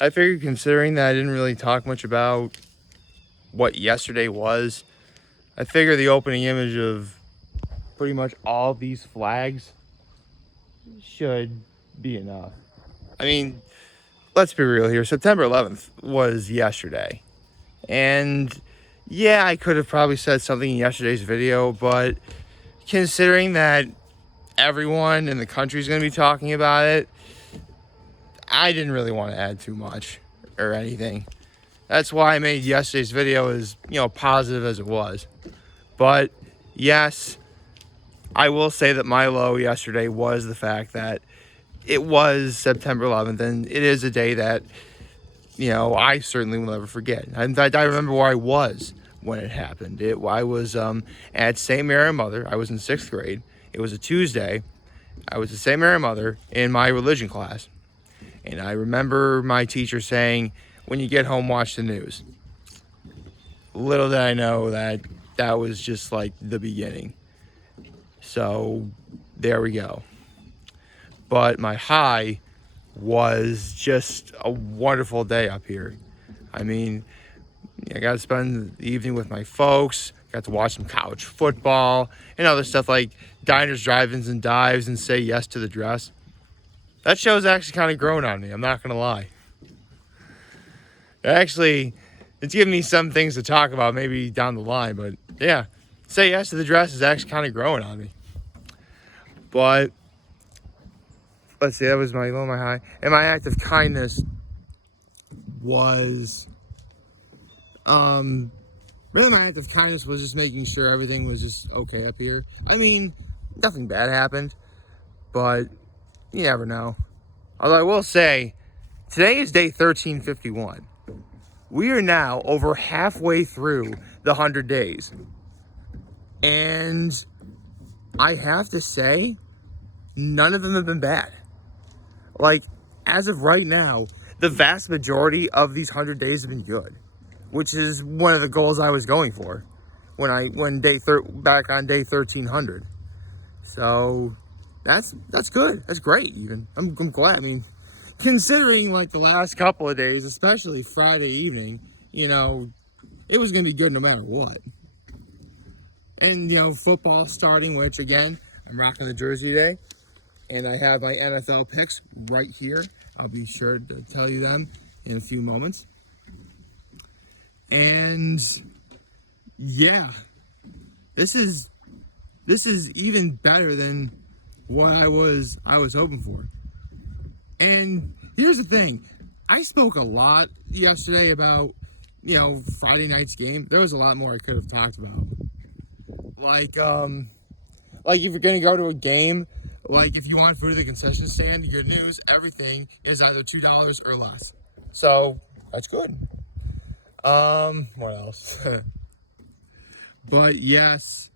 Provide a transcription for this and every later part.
I figured, considering that I didn't really talk much about what yesterday was, I figure the opening image of pretty much all these flags should be enough. I mean, let's be real here. September 11th was yesterday. And yeah, I could have probably said something in yesterday's video, but considering that everyone in the country is going to be talking about it, I didn't really want to add too much or anything. That's why I made yesterday's video as, positive as it was. But yes, I will say that my low yesterday was the fact that it was September 11th, and it is a day that, I certainly will never forget. In fact, I remember where I was when it happened. I was at St. Mary Mother. I was in 6th grade. It was a Tuesday. I was at St. Mary Mother in my religion class. And I remember my teacher saying, when you get home, watch the news. Little did I know that was just like the beginning. So there we go. But my high was just a wonderful day up here. I mean, I got to spend the evening with my folks, got to watch some college football and other stuff like Diners, Drive-Ins, and Dives and Say Yes to the Dress. That show's actually kind of grown on me, I'm not going to lie. Actually, it's given me some things to talk about maybe down the line, but yeah, Say Yes to the Dress is actually kind of growing on me. But let's see, that was my low, my high. And my act of kindness was, really my act of kindness was just making sure everything was just okay up here. I mean, nothing bad happened, but you never know. Although I will say, today is day 1351. We are now over halfway through the 100 days. And I have to say, none of them have been bad. Like, as of right now, the vast majority of these 100 days have been good, which is one of the goals I was going for back on day 1300. So that's good. That's great. Even I'm glad. I mean, considering like the last couple of days, especially Friday evening, it was gonna be good no matter what. And football starting, which again, I'm rocking the jersey today. And I have my NFL picks right here. I'll be sure to tell you them in a few moments. And yeah, this is even better than what I was hoping for. And here's the thing. I spoke a lot yesterday about, Friday night's game. There was a lot more I could have talked about. Like if you're going to go to a game, like if you want food at the concession stand, good news, everything is either $2 or less. So that's good. What else? But yes,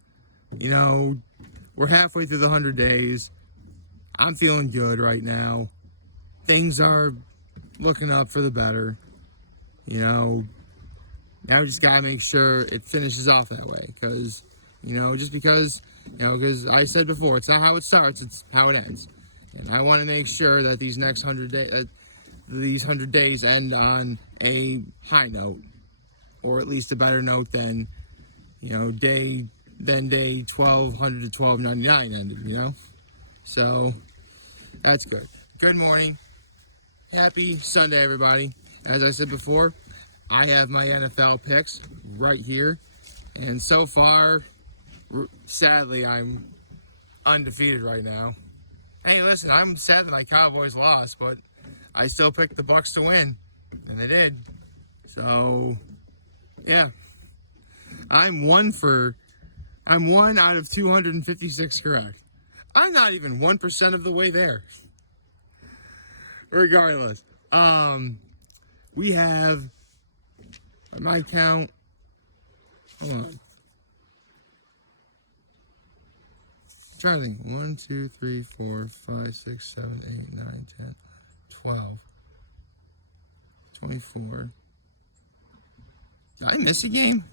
we're halfway through the 100 days. I'm feeling good right now. Things are looking up for the better. Now we just gotta make sure it finishes off that way. Because, because I said before, it's not how it starts, it's how it ends. And I want to make sure that these next 100 days end on a high note, or at least a better note than, day 1200 to 1299 ended, So that's good. Good morning. Happy Sunday, everybody. As I said before, I have my NFL picks right here. And so far, sadly, I'm undefeated right now. Hey, listen, I'm sad that my Cowboys lost, but I still picked the Bucs to win, and they did. So, yeah, I'm one out of 256 correct. I'm not even 1% of the way there. Regardless, we have, by my count, hold on. I'm trying to think. 1, 2, 3, 4, 5, 6, 7, 8, 9, 10, 12, 24. Did I miss a game?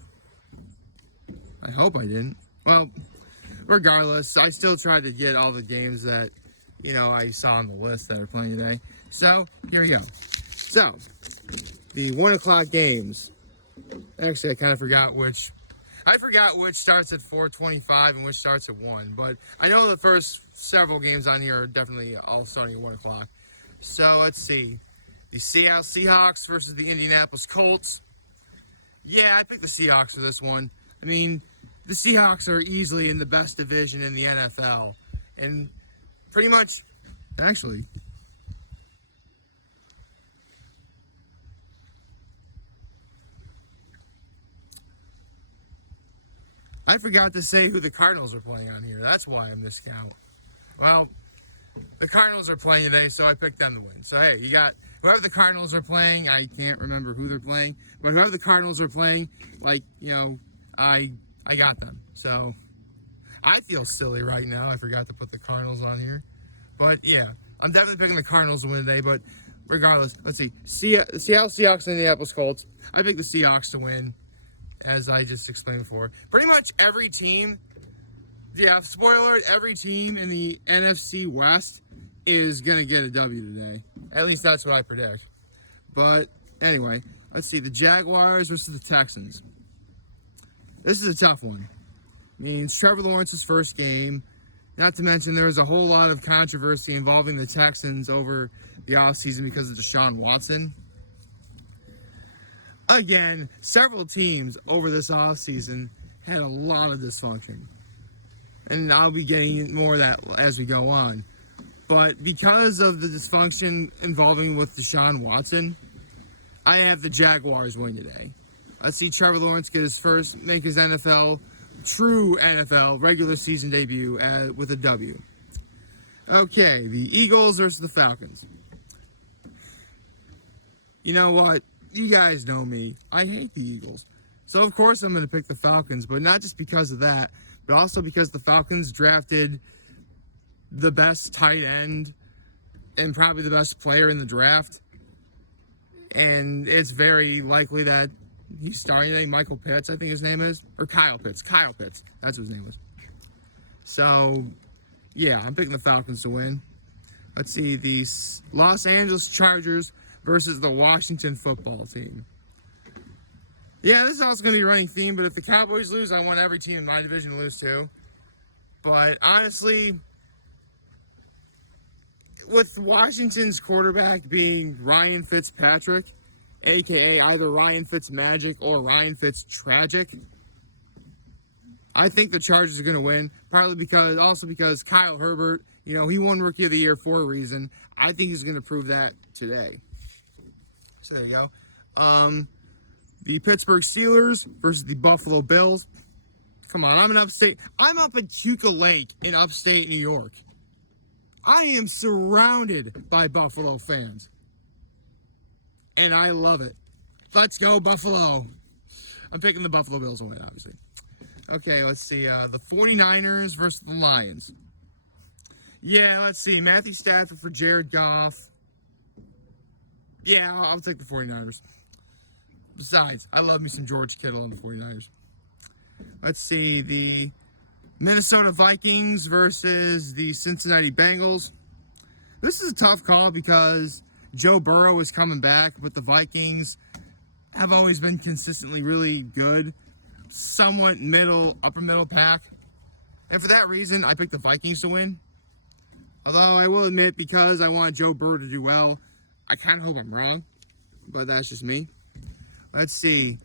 I hope I didn't. Well, regardless, I still tried to get all the games that, I saw on the list that are playing today. So, here we go. So, the 1 o'clock games. Actually, I kind of forgot which. I forgot which starts at 4:25 and which starts at 1. But I know the first several games on here are definitely all starting at 1 o'clock. So, let's see. The Seattle Seahawks versus the Indianapolis Colts. Yeah, I picked the Seahawks for this one. I mean, the Seahawks are easily in the best division in the NFL. And pretty much, actually, I forgot to say who the Cardinals are playing on here. That's why I missed count. Well, the Cardinals are playing today, so I picked them to win. So, hey, you got whoever the Cardinals are playing. I can't remember who they're playing. But whoever the Cardinals are playing, like, you know, I got them. So, I feel silly right now. I forgot to put the Cardinals on here. But, yeah, I'm definitely picking the Cardinals to win today. But regardless, let's see. The Seattle Seahawks and the Indianapolis Colts. I picked the Seahawks to win, as I just explained before. Pretty much every team, yeah, spoiler alert, every team in the NFC West is going to get a W today. At least that's what I predict. But anyway, let's see. The Jaguars versus the Texans. This is a tough one. I mean, it's Trevor Lawrence's first game. Not to mention there was a whole lot of controversy involving the Texans over the offseason because of Deshaun Watson. Again, several teams over this offseason had a lot of dysfunction. And I'll be getting more of that as we go on. But because of the dysfunction involving with Deshaun Watson, I have the Jaguars win today. Let's see Trevor Lawrence make his true NFL regular season debut with a W. Okay, the Eagles versus the Falcons. You know what? You guys know me. I hate the Eagles. So, of course, I'm going to pick the Falcons, but not just because of that, but also because the Falcons drafted the best tight end and probably the best player in the draft. And it's very likely that he's starting today. Michael Pitts, I think his name is. Or Kyle Pitts. Kyle Pitts. That's what his name was. So, yeah, I'm picking the Falcons to win. Let's see. The Los Angeles Chargers versus the Washington football team. Yeah, this is also going to be a running theme, but if the Cowboys lose, I want every team in my division to lose too. But honestly, with Washington's quarterback being Ryan Fitzpatrick, a.k.a. either Ryan Fitzmagic or Ryan Fitztragic, I think the Chargers are going to win, partly because Kyle Herbert, you know, he won Rookie of the Year for a reason. I think he's going to prove that today. So there you go. The Pittsburgh Steelers versus the Buffalo Bills. Come on, I'm up at Cuca Lake in upstate New York. I am surrounded by Buffalo fans. And I love it. Let's go, Buffalo. I'm picking the Buffalo Bills to win, obviously. Okay, let's see. The 49ers versus the Lions. Yeah, let's see. Matthew Stafford for Jared Goff. Yeah, I'll take the 49ers. Besides, I love me some George Kittle on the 49ers. Let's see. The Minnesota Vikings versus the Cincinnati Bengals. This is a tough call because Joe Burrow is coming back, but the Vikings have always been consistently really good. Somewhat upper middle pack. And for that reason, I picked the Vikings to win. Although I will admit, because I want Joe Burrow to do well, I kind of hope I'm wrong. But that's just me. Let's see.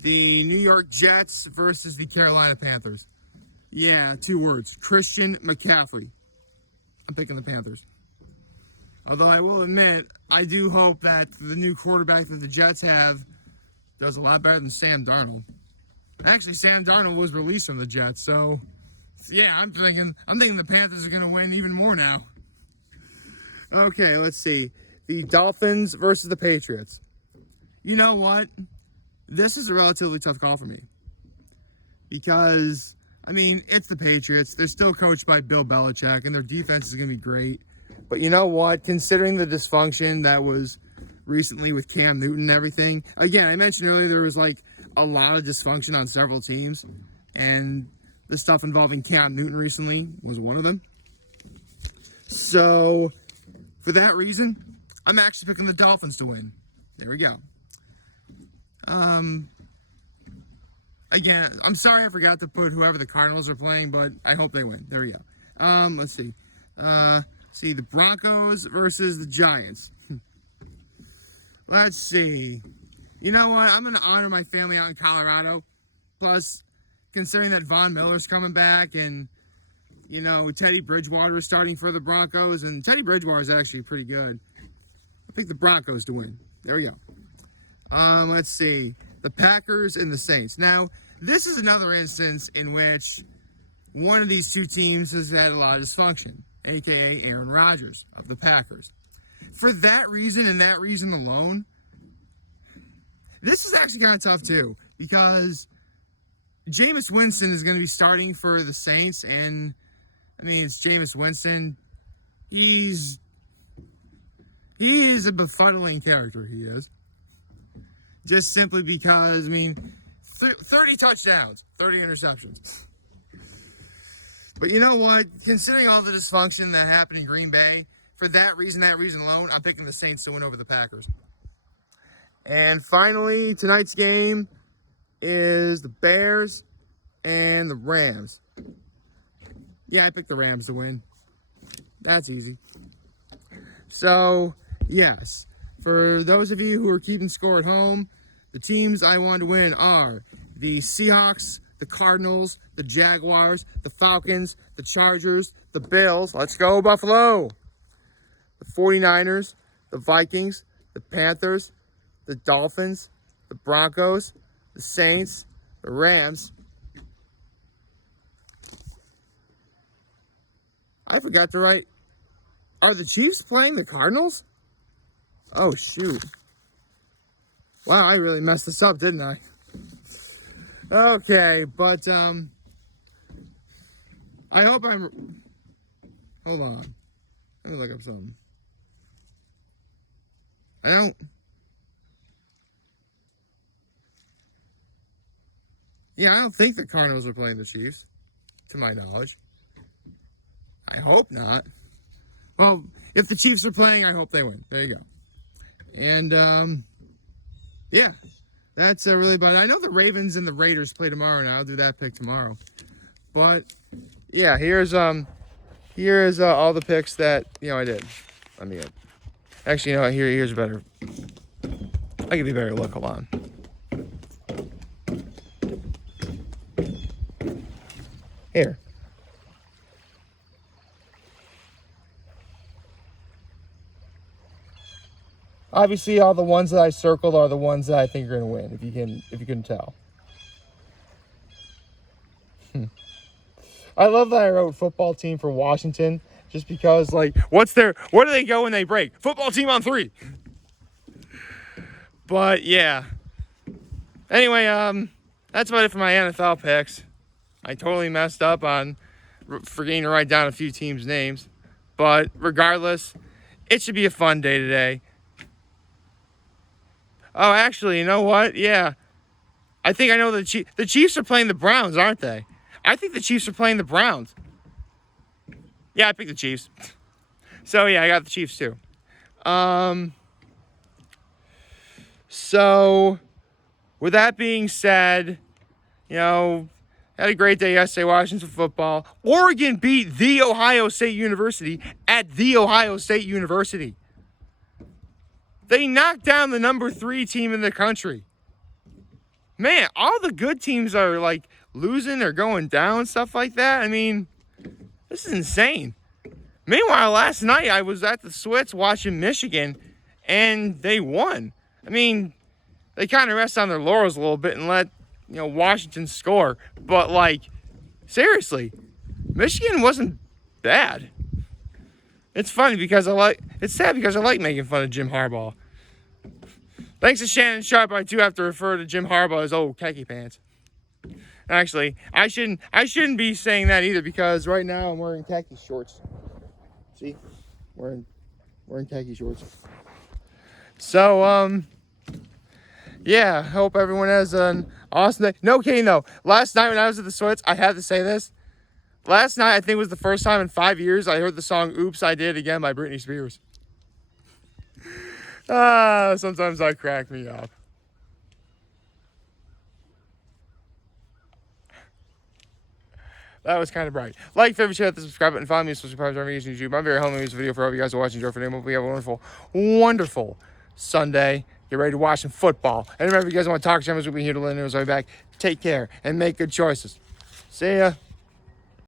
The New York Jets versus the Carolina Panthers. Yeah, 2 words. Christian McCaffrey. I'm picking the Panthers. Although I will admit, I do hope that the new quarterback that the Jets have does a lot better than Sam Darnold. Actually, Sam Darnold was released from the Jets, so yeah, I'm thinking the Panthers are going to win even more now. Okay, let's see. The Dolphins versus the Patriots. You know what? This is a relatively tough call for me. Because, I mean, it's the Patriots. They're still coached by Bill Belichick, and their defense is going to be great. But you know what? Considering the dysfunction that was recently with Cam Newton and everything, again, I mentioned earlier there was like a lot of dysfunction on several teams, and the stuff involving Cam Newton recently was one of them. So, for that reason, I'm actually picking the Dolphins to win. There we go. Again, I'm sorry I forgot to put whoever the Cardinals are playing, but I hope they win. There we go. Let's see. The Broncos versus the Giants. Let's see. You know what? I'm going to honor my family out in Colorado. Plus, considering that Von Miller's coming back and, Teddy Bridgewater is starting for the Broncos, and Teddy Bridgewater is actually pretty good. I pick the Broncos to win. There we go. Let's see. The Packers and the Saints. Now, this is another instance in which one of these two teams has had a lot of dysfunction, a.k.a. Aaron Rodgers of the Packers. For that reason and that reason alone, this is actually kind of tough too, because Jameis Winston is going to be starting for the Saints, and, it's Jameis Winston. He is a befuddling character, he is. Just simply because, 30 touchdowns, 30 interceptions. But you know what? Considering all the dysfunction that happened in Green Bay, for that reason alone, I'm picking the Saints to win over the Packers. And finally, tonight's game is the Bears and the Rams. Yeah, I picked the Rams to win. That's easy. So, yes. For those of you who are keeping score at home, the teams I want to win are the Seahawks, the Cardinals, the Jaguars, the Falcons, the Chargers, the Bills. Let's go, Buffalo! The 49ers, the Vikings, the Panthers, the Dolphins, the Broncos, the Saints, the Rams. I forgot to write. Are the Chiefs playing the Cardinals? Oh, shoot. Wow, I really messed this up, didn't I? Okay, but, I hope I'm... Hold on. Let me look up something. I don't think the Cardinals are playing the Chiefs, to my knowledge. I hope not. Well, if the Chiefs are playing, I hope they win. There you go. And, that's really about it. I know the Ravens and the Raiders play tomorrow, and I'll do that pick tomorrow. But, yeah, here's all the picks that, I did. Let me get. Actually, here's a better. I'll give you a better look. Hold on. Here. Obviously, all the ones that I circled are the ones that I think are going to win, if you can tell. I love that I wrote football team for Washington, just because, what do they go when they break? Football team on 3. But, yeah. Anyway, that's about it for my NFL picks. I totally messed up on forgetting to write down a few teams' names. But, regardless, it should be a fun day today. Oh, actually, you know what? Yeah. I think I know the Chiefs are playing the Browns, aren't they? I think the Chiefs are playing the Browns. Yeah, I picked the Chiefs. So, yeah, I got the Chiefs, too. So, with that being said, had a great day yesterday watching some football. Oregon beat The Ohio State University at The Ohio State University. They knocked down the number 3 team in the country. Man, all the good teams are, losing or going down, stuff like that. This is insane. Meanwhile, last night I was at the Swits watching Michigan, and they won. They kind of rest on their laurels a little bit and let, Washington score. But, seriously, Michigan wasn't bad. It's funny because it's sad because I like making fun of Jim Harbaugh. Thanks to Shannon Sharp, I do have to refer to Jim Harbaugh as old khaki pants. Actually, I shouldn't be saying that either because right now I'm wearing khaki shorts. See? Wearing khaki shorts. So, yeah, hope everyone has an awesome day. No kidding though. Last night when I was at the Swits, I had to say this. Last night I think was the first time in 5 years I heard the song Oops, I Did Again by Brittany Spears. Sometimes that crack me up. That was kind of bright. Like, favorite, share, the subscribe button, follow me, social media, on YouTube. I'm very home with this video for all of you guys who are watching. Enjoy for them. Hope we have a wonderful, wonderful Sunday. Get ready to watch some football. And remember, if you guys want to talk to us, we'll be here to let you know. Back. Take care and make good choices. See ya.